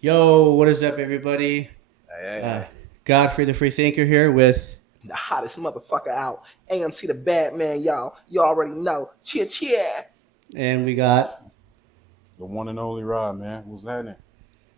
Yo, what is up, everybody? Hey. Godfrey the Free Thinker here with, The hottest motherfucker out. AMC the bad man, y'all. You already know. Cheer, cheer. and we got, The one and only Rod, man. What's happening?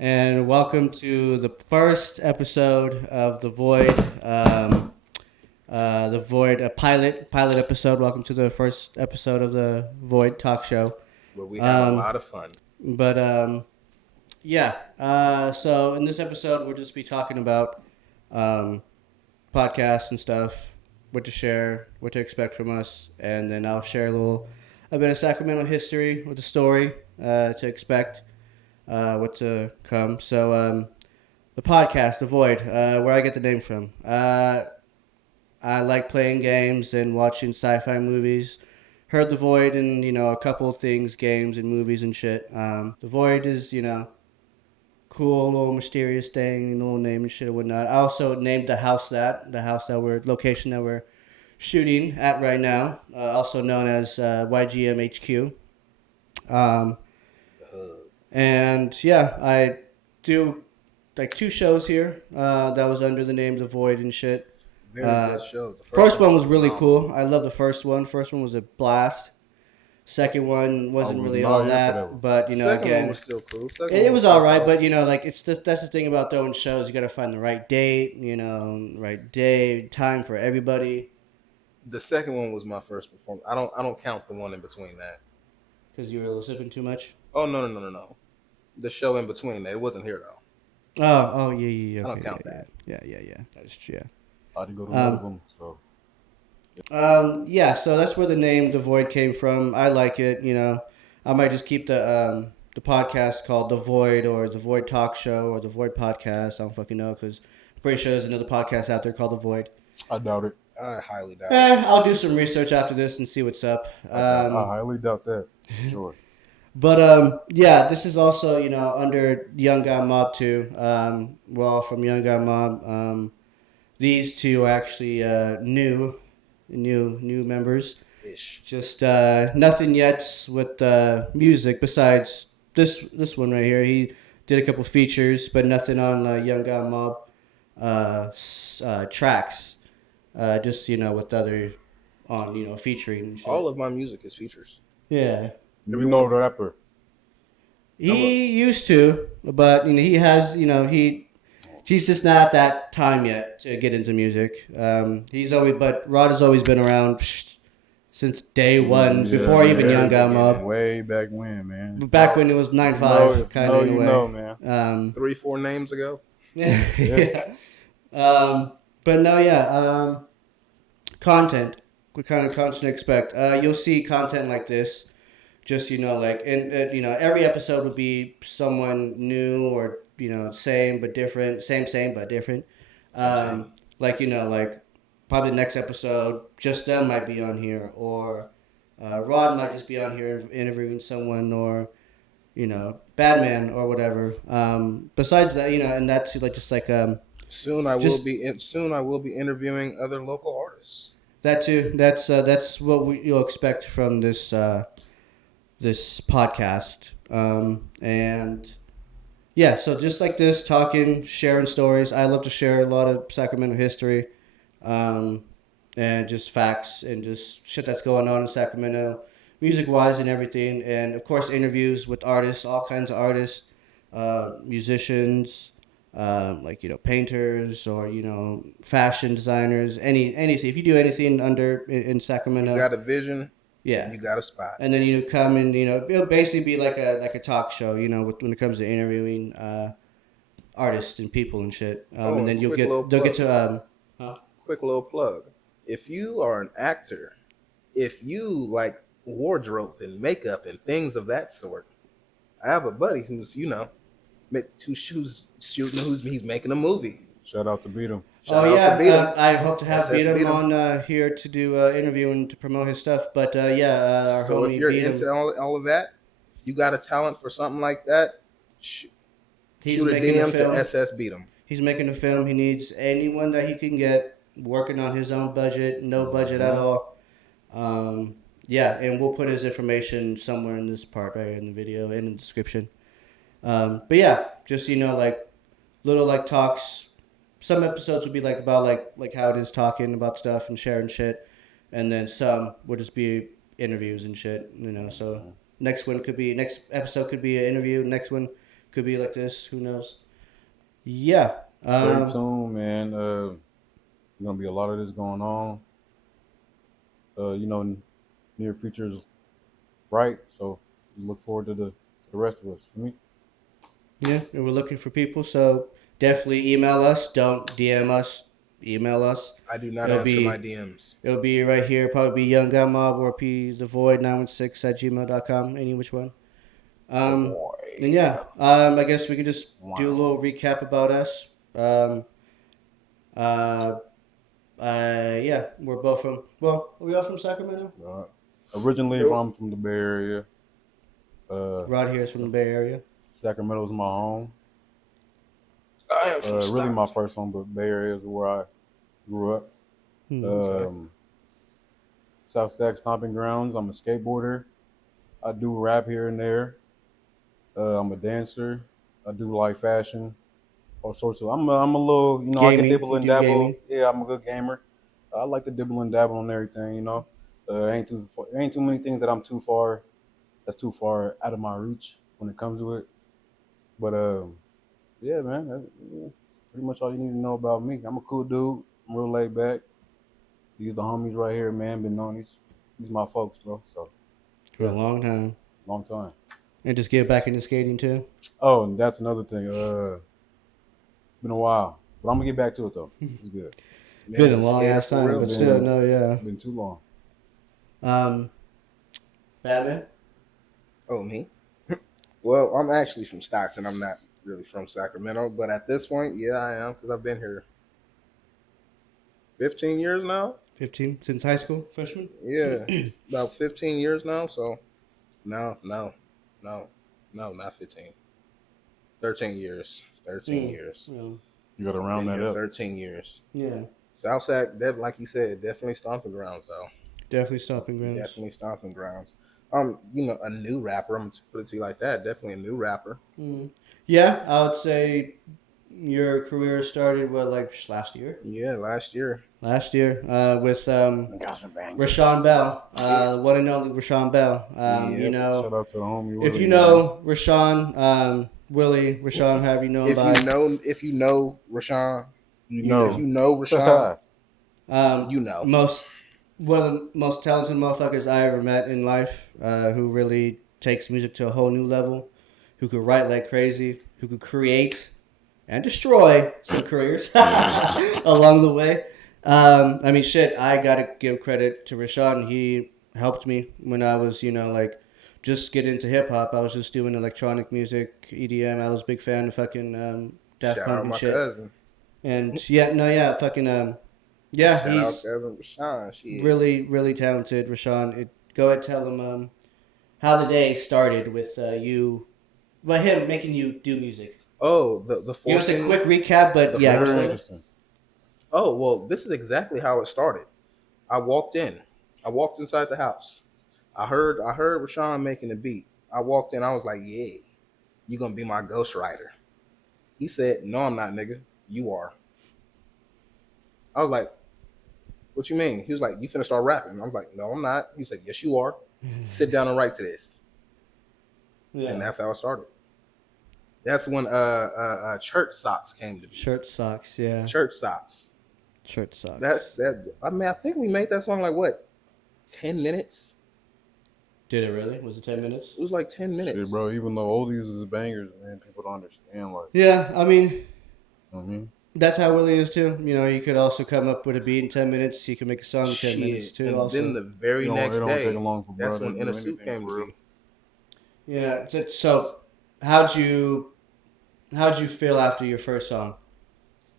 and welcome to the first episode of The Void. The Void, a pilot episode. Welcome to the first episode of the Void talk show. Where we have a Um, lot of fun. But yeah. So in this episode, we'll just be talking about podcasts and stuff, what to share, what to expect from us, and then I'll share a bit of Sacramento history with the story to expect, what to come. So the podcast, The Void, where I get the name from. I like playing games and watching sci-fi movies. Heard The Void and, a couple of things, games and movies and shit. The Void is, cool little mysterious thing, little name and shit and whatnot. I also named the location that we're shooting at right now, also known as YGM HQ. And yeah, I do like 2 shows here that was under the name The Void and shit. Very good shows. The First one was really cool. I love the first one. First one was a blast. Second one wasn't really all that, but Second again, one was still cool. it was all right. But it's just, that's the thing about throwing shows. You got to find the right date, right day, time for everybody. The second one was my first performance. I don't count the one in between that. Because you were sipping too much. Oh no. The show in between that. It wasn't here though. Oh yeah. Okay, I don't count that. Yeah. That is true. Yeah. I didn't go to one of them, so. Yeah, so that's where the name The Void came from. I like it, I might just keep the podcast called The Void or The Void Talk Show or The Void Podcast. I don't fucking know because I'm pretty sure there's another podcast out there called The Void. I doubt it. I highly doubt it. I'll do some research after this and see what's up. I highly doubt that. Sure. But yeah, this is also, under Young Guy Mob too. We're all from Young Guy Mob. These two are actually new members. Ish. Just nothing yet with music besides this one right here. He did a couple features, but nothing on Young Guy Mob tracks. Just with other on featuring. All of my music is features. Yeah. Do we know the rapper? He used to, but he has he's just not at that time yet to get into music. But Rod has always been around since day one, before even Young Guy Mob. Way back when, man. Back when it was 9-5, kind of in a way. Man. 3-4 names ago. Yeah. But no, yeah. Content. What kind of content to expect? You'll see content like this. Just every episode will be someone new or same but different, same but different. Like probably the next episode, just them might be on here, or Rod might just be on here interviewing someone, or Batman or whatever. Besides that, and that's Soon I will be interviewing other local artists. That too. That's what you'll expect from this podcast. And yeah, so just like this, talking, sharing stories. I love to share a lot of Sacramento history, and just facts and just shit that's going on in Sacramento, music-wise and everything. And of course, interviews with artists, all kinds of artists, musicians, painters or fashion designers, anything. If you do anything in Sacramento, You got a vision. yeah, You got a spot. and then come and it'll basically be like a talk show, when it comes to interviewing artists and people and shit. And then they'll get to Quick little plug. If you are an actor, if you like wardrobe and makeup and things of that sort, I have a buddy who's he's making a movie. Shout out to Beat 'em. I hope to have SS Beat 'em on here to do interview and to promote his stuff. But our So homie if you're Beat 'em, into all of that, if you got a talent for something like that, shoot a making DM a film. to SS Beat 'em. He's making a film. He needs anyone that he can get working on his own budget, no budget at all. Yeah, and we'll put his information somewhere in this part right here in the video and in the description. But yeah, just like little like talks. Some episodes would be like about like how it is talking about stuff and sharing shit, and then some would just be interviews and shit. So next episode could be an interview. Next one could be like this. Who knows? Yeah. Stay tuned, man. Gonna be a lot of this going on. Near future's bright, so look forward to the rest of us. For me. Yeah, and we're looking for people, so definitely email us. Don't DM us. Email us. I do not It'll answer my be DMs. it'll be right here. Probably be Young Guy Mob or P the Void 916 @gmail.com. Any which one. And yeah, I guess we could just do a little recap about us. Uh, yeah, we're both from. Well, are we all from Sacramento? Originally, Nope. I'm from the Bay Area. Rod here is from the Bay Area. Sacramento's my home. I am from Really Stockton. my first home, but Bay Area is where I grew up. Okay. South Sac Stomping Grounds. I'm a skateboarder. I do rap here and there. I'm a dancer. I do like fashion, all sorts of. I'm a little, I can Gaming. dibble You and do dabble. gaming. Yeah, I'm a good gamer. I like to dibble and dabble on everything. Ain't too many things that I'm too far. That's too far out of my reach when it comes to it. But yeah, man, that's pretty much all you need to know about me. I'm a cool dude. I'm real laid back. These the homies right here, man. Been knowing these my folks, bro. So For a long time. long time. And just get back into skating too. Oh, and that's another thing. Been a while, but I'm gonna get back to it though. It's good. Man, Been a the long skater ass for time, real, but man. still, no, yeah. Been too long. Batman. Oh, me? Well, I'm actually from Stockton. I'm not really from Sacramento, but at this point, yeah, I am because I've been here 15 years now. 15 since high school, freshman. Yeah, about 15 years now. So, no, not 15. 13 years. 13 years. Yeah. You gotta round Been that here up. 13 years. Yeah. Southside, like you said, definitely stomping grounds, though. Definitely stopping grounds. Definitely stomping grounds. A new rapper. I'm gonna put it to you like that. Definitely a new rapper. Yeah, I would say your career started like last year. Yeah, last year. Last year, with Got some bangers. Rashawn Bell, one and only Rashawn Bell. Yep. Shout out to the homie. If Willie, you man. know Rashawn, Willie, Rashawn, however you know him by, If you know Rashawn, you know. if you know Rashawn, you know. One of the most talented motherfuckers I ever met in life, who really takes music to a whole new level, who could write like crazy, who could create and destroy some careers along the way. Shit, I gotta give credit to Rashawn. He helped me when I was, just get into hip hop. I was just doing electronic music, EDM. I was a big fan of fucking Daft Shout Punk out and my shit. cousin. And yeah, fucking yeah, Shout out he's cousin Rashawn. Shit. really, really talented, Rashawn. Go ahead, tell him how the day started with him making you do music. Oh, the Give us a forcing. quick recap, but yeah, Very just like- interesting. Oh well, this is exactly how it started. I walked inside the house. I heard Rashawn making the beat. I walked in. I was like, "Yeah, you gonna be my ghostwriter?" He said, "No, I'm not, nigga. You are." I was like, "What you mean?" He was like, "You finna start rapping." I was like, "No, I'm not." He said, "Yes, you are. Sit down and write to this." yeah. And that's how it started. That's when church socks came to be. Shirt socks, yeah. Church socks. Shirt socks. I think we made that song like what, 10 minutes? Did it really? Was it 10 minutes? It was like 10 minutes. Shit, bro. Even though oldies is bangers, man, people don't understand. Like, Yeah, mm-hmm. that's how Willie is too. He could also come up with a beat in 10 minutes. He could make a song in 10 minutes too. And Also, then the very it next don't day, take long for that's brother when to In a do Suit anything came for to real. be. yeah. So, how'd you feel after your first song?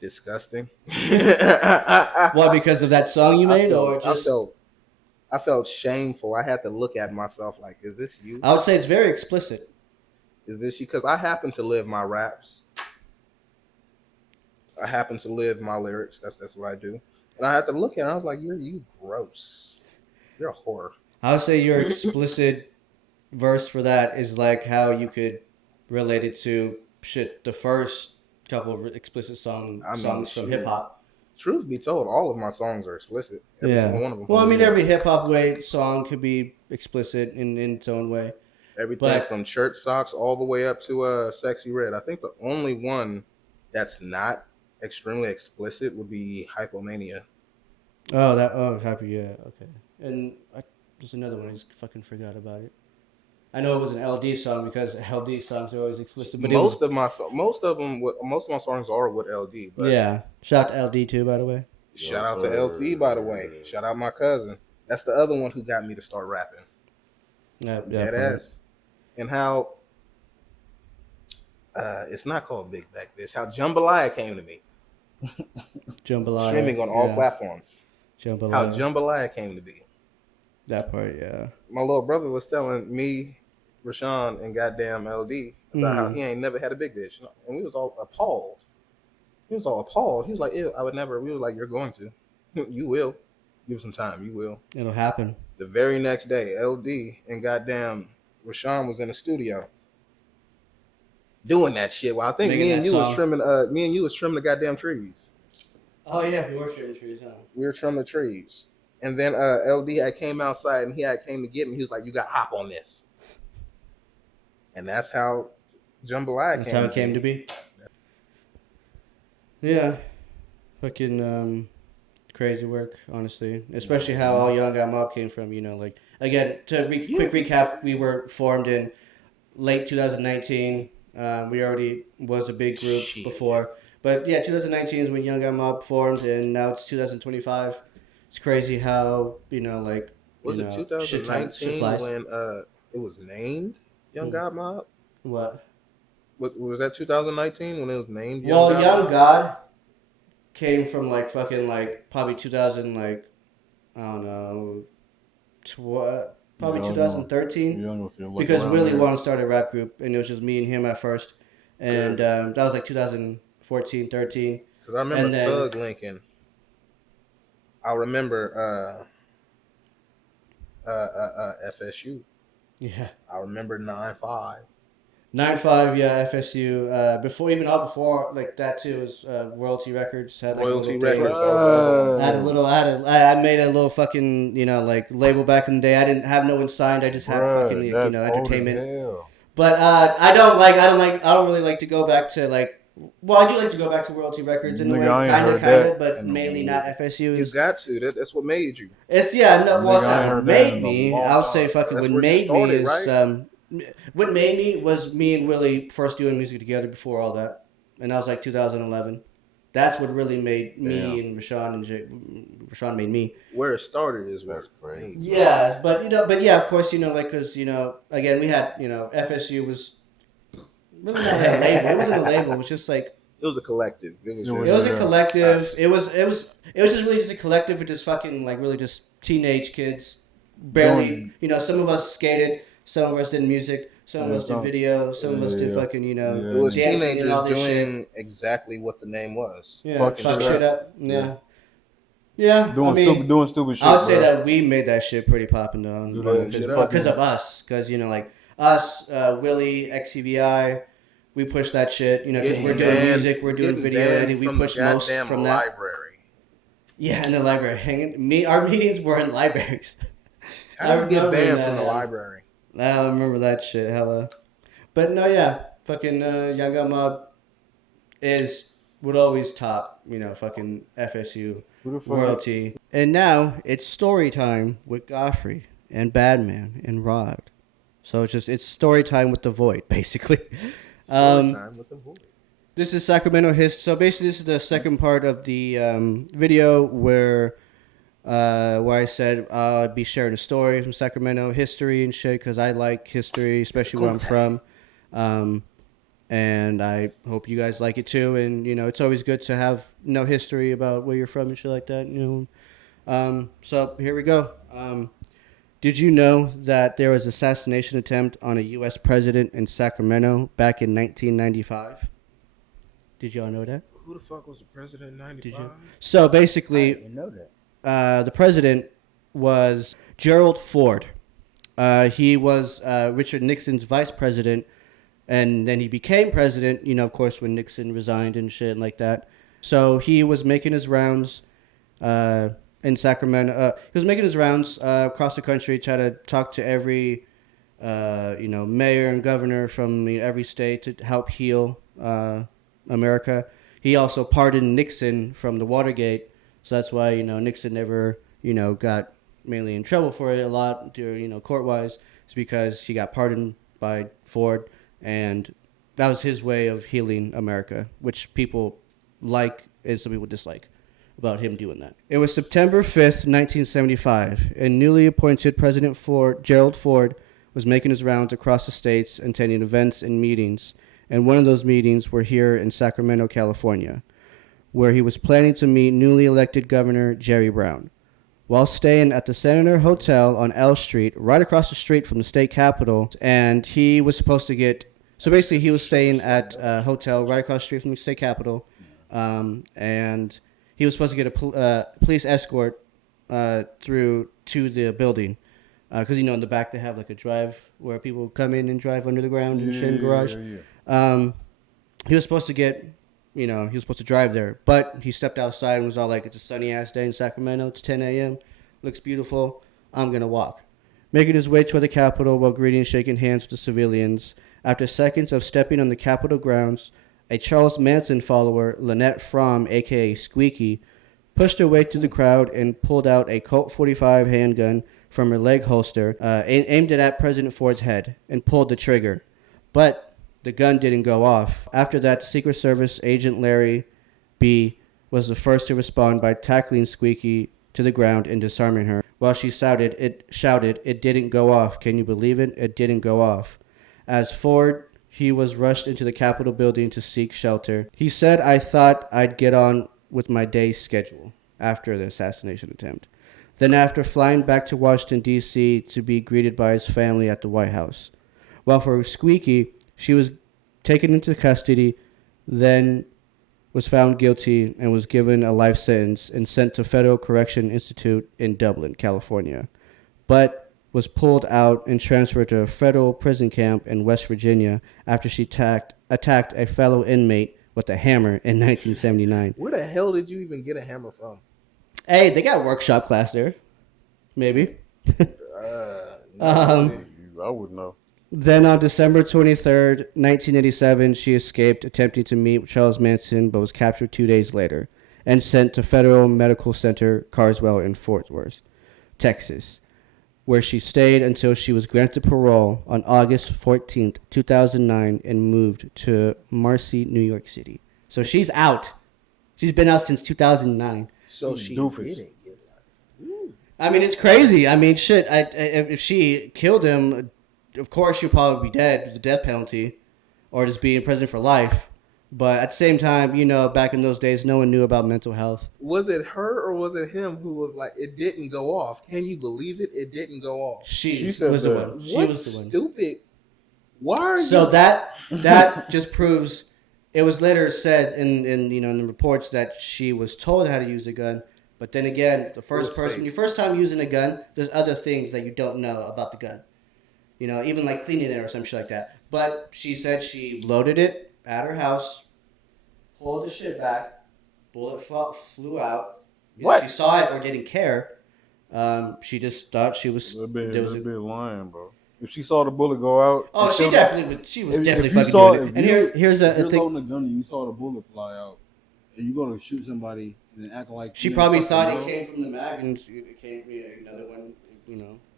Disgusting. What, because of that song you made, or just? I felt shameful. I had to look at myself like, is this you? I would say it's very explicit. Is this you? Because I happen to live my raps. I happen to live my lyrics. That's what I do. And I had to look at it. I was like, you gross. You're a whore. I would say your explicit verse for that is like how you could relate it to shit. The first couple of explicit I mean, songs from hip shoot. hop. Truth be told, all of my songs are explicit. Every Yeah. single one of them. Well, I mean, every hip hop way song could be explicit in its own way. Everything But from Church Socks all the way up to Sexy Red. I think the only one that's not extremely explicit would be Hypomania. happy, yeah, okay. And there's another one. I just fucking forgot about it. I know it was an LD song because LD songs are always explicit, but it was Most of my songs are with LD. But yeah. Shout out to LD too, by the way. shout out to LT, by the way. Shout out my cousin. That's the other one who got me to start rapping. Yeah, Dead probably. ass. And how it's not called Big Back Bitch. How Jambalaya came to me. Jambalaya. Streaming on all platforms. Jambalaya. How Jambalaya came to be. That part, yeah. My little brother was telling me, Rashawn, and goddamn LD about how he ain't never had a big bitch. And we was all appalled. He was all appalled. He was like, ew, I would never. We were like, you're going to. You will. Give it some time. You will. It'll happen. The very next day, LD and goddamn Rashawn was in the studio doing that shit. Well, I think me and you was trimming the goddamn trees. Oh yeah, we were trimming trees, huh? We were trimming the trees. And then LD had came outside and he had came to get me. He was like, you got to hop on this. And that's how Jambalaya came to be. Yeah. Fucking crazy work, honestly. Especially how all Young Got Mob came from, you know, like, again, quick recap, we were formed in late 2019. We already was a big group before. But yeah, 2019 is when Young Got Mob formed, and now it's 2025. It's crazy how, you know, like, was it 2019 when it was named Young God Mob? What? Was that 2019 when it was named Young God? Young God came from like fucking like probably 2000 like I don't know, probably 2013 because Willie wanted to start a rap group and it was just me and him at first, and that was like 2014, 13. Because I remember Thug Lincoln. I remember FSU. Yeah. I remember 9-5. 9-5, yeah, FSU. Before like that too was Royalty Records. Had like Royalty Records. I made a little fucking, you know, like label back in the day. I didn't have no one signed. I just had fucking, you know, entertainment. But I don't really like to go back to like. Well, I do like to go back to Royalty Records in a way, kind of, but mainly not FSU. You got to. That's what made you. It's what made me. I'll say fucking what made me is right? What made me was me and Willie first doing music together before all that, and that was like 2011. That's what really made me and Rashawn made me. Where it started is what's great. Yeah, but of course, you know, like, because, you know, again, we had, you know, FSU was really not a label. It wasn't a label. It was just like it was a collective. It was a collective. It was just really just a collective of just fucking like really just teenage kids, barely. You know, some of us skated, some of us did music, some of us did video, some of us did fucking, you know, it was teenagers and all this doing shit. Exactly what the name was. Yeah, fuck shit up. Yeah. Yeah, doing stupid shit. I would say that we made that shit pretty popping though, because of us. Because, you know, like us, Willie, XCVI, we push that shit. You know, we're doing music, we're doing video editing. We push most from that. Library. Yeah, in the library. Our meetings were in libraries. How did you get banned from the library? I remember that shit, hella. But no, yeah, fucking Young Gun Mob would always top, you know, fucking FSU royalty. And now it's story time with Godfrey and Badman and Rod. So it's story time with the Void, basically. Story time with the Void. This is Sacramento history. So basically, this is the second part of the video where I said I'd be sharing a story from Sacramento history and shit because I like history, especially where I'm from. And I hope you guys like it too. And, you know, it's always good to have history about where you're from and shit like that, you know. So here we go. Did you know that there was an assassination attempt on a U.S. president in Sacramento back in 1995? Did y'all know that? Who the fuck was the president in Did you? '95? So I basically, didn't even know that. the president was Gerald Ford. He was Richard Nixon's vice president, and then he became president. You know, of course, when Nixon resigned and shit like that. So he was making his rounds in Sacramento. He was making his rounds across the country, try to talk to every mayor and governor from every state to help heal America. He also pardoned Nixon from the Watergate, so that's why Nixon never got mainly in trouble for it a lot, court wise. It's because he got pardoned by Ford, and that was his way of healing America, which people like and some people dislike about him doing that. It was September 5th, 1975, and newly appointed President Gerald Ford was making his rounds across the states, attending events and meetings, and one of those meetings were here in Sacramento, California, where he was planning to meet newly elected Governor Jerry Brown. While staying at the Senator Hotel on L Street, right across the street from the state capitol, and he was supposed to get... So basically, he was staying at a hotel right across the street from the state capitol, and he was supposed to get a police escort through to the building. Because, in the back they have like a drive where people come in and drive under the ground and shit in the garage. He was supposed to get... he was supposed to drive there, but he stepped outside and was all like, it's a sunny ass day in Sacramento. It's 10 a.m. Looks beautiful. I'm going to walk. Making his way toward the Capitol while greeting and shaking hands with the civilians. After seconds of stepping on the Capitol grounds, a Charles Manson follower, Lynette Fromme, a.k.a. Squeaky, pushed her way through the crowd and pulled out a Colt 45 handgun from her leg holster, aimed it at President Ford's head, and pulled the trigger. But the gun didn't go off. After that, Secret Service agent Larry B. was the first to respond by tackling Squeaky to the ground and disarming her. While she shouted, it didn't go off. Can you believe it? It didn't go off. As Ford, he was rushed into the Capitol building to seek shelter. He said, I thought I'd get on with my day's schedule after the assassination attempt. Then after flying back to Washington, D.C. to be greeted by his family at the White House. While for Squeaky, she was taken into custody, then was found guilty and was given a life sentence and sent to Federal Correction Institute in Dublin, California, but was pulled out and transferred to a federal prison camp in West Virginia after she attacked a fellow inmate with a hammer in 1979. Where the hell did you even get a hammer from? Hey, they got a workshop class there. Maybe. I wouldn't know. Then on December 23rd, 1987, she escaped, attempting to meet Charles Manson, but was captured 2 days later and sent to Federal Medical Center Carswell in Fort Worth, Texas, where she stayed until she was granted parole on August 14th, 2009, and moved to Marcy, New York City. So she's out. She's been out since 2009. So she Doofus. didn't get it. I mean, it's crazy. I mean, shit. If she killed him, of course she'll probably be dead with the death penalty, or just being president for life. But at the same time, back in those days, no one knew about mental health. Was it her or was it him who was like, it didn't go off? Can you believe it? It didn't go off. She said was the that. one. She What was the one. stupid? Why are So you? that just proves. It was later said in the reports that she was told how to use a gun, but then again, your first time using a gun, there's other things that you don't know about the gun. Even like cleaning it or some shit like that. But she said she loaded it at her house, pulled the shit back, bullet flew out. What? She saw it or didn't care. She just thought she was. That'd be there was a, lying, bro. If she saw the bullet go out, oh, she definitely would. She was definitely if you fucking saw, doing it. if And you- here's if a you're thing. loading a gun and you saw the bullet fly out, and you're gonna shoot somebody and then act like She you probably didn't thought fucking it know? came from the mag, and it came another one.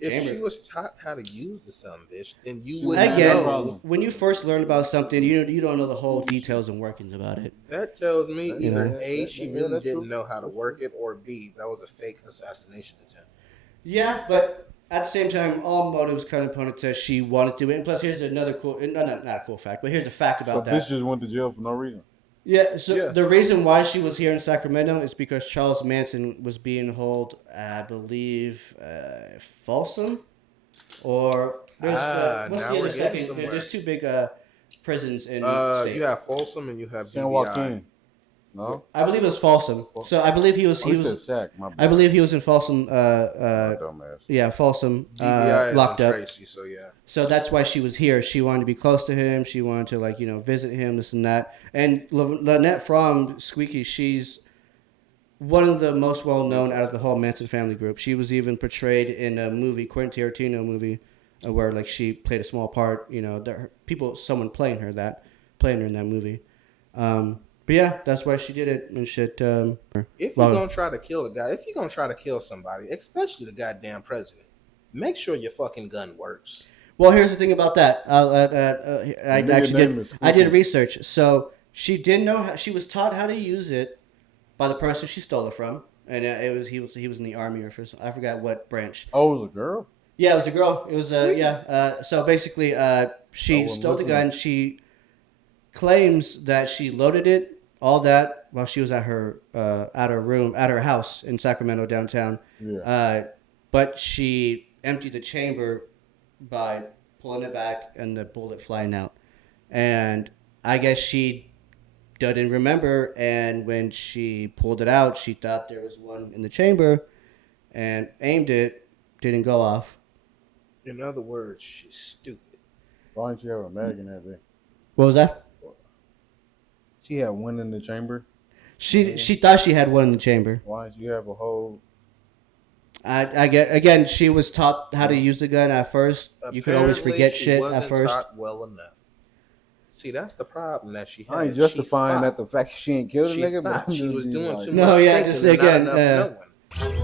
If hammered. she was taught how to use the son bitch, then you She would wouldn't have Again, no know. problem. when you first learn about something, you don't know the whole details and workings about it. That tells me You either know, A, that- she yeah, really that's didn't true. know how to work it, or B, that was a fake assassination attempt. Yeah, but at the same time, all motives kind of pointed to she wanted to. And plus, here's another cool, not a cool fact, but here's a fact So about bitch that. just went to jail for no reason. Yeah, so Yeah. the reason why she was here in Sacramento is because Charles Manson was being held, I believe, Folsom, or what's now the we're other getting second? somewhere. There's two big prisons in You state. have Folsom and you have San BVI. Joaquin. No. I believe it was Folsom. So I believe he Oh, you said was. Sack. My I bad. believe he was in Folsom. My dumbass. Yeah, Folsom. DBI is Locked in up. Tracy, so yeah. So that's why she was here. She wanted to be close to him. She wanted to visit him, this and that. And Lynette from Squeaky, she's one of the most well known out of the whole Manson family group. She was even portrayed in a movie, Quentin Tarantino movie, where like she played a small part. Someone playing her in that movie. But yeah, that's why she did it and shit. If you're gonna try to kill a guy, if you're gonna try to kill somebody, especially the goddamn president, make sure your fucking gun works. Well, here's the thing about that. I did research. So she didn't know how, she was taught how to use it by the person she stole it from, and he was in the army or for I forgot what branch. Oh, it was a girl? Yeah, it was a girl. It was so basically, she stole the gun. She claims that she loaded it, all that, while she was at her house in Sacramento downtown. Yeah. But she emptied the chamber by pulling it back and the bullet flying out. And I guess she didn't remember, and when she pulled it out, she thought there was one in the chamber and aimed it, didn't go off. In other words, she's stupid. Why didn't you have a mag in that thing? What was that? She had one in the chamber. She thought she had one in the chamber. Why didn't you have a whole... I get, again, she was taught how to use the gun at first. Apparently, you could always forget shit at first. Taught well enough. See, that's the problem that she had. I ain't justifying that the fact she ain't killed a nigga, but she was doing too much. No, yeah, thinking just and not again, enough knowing.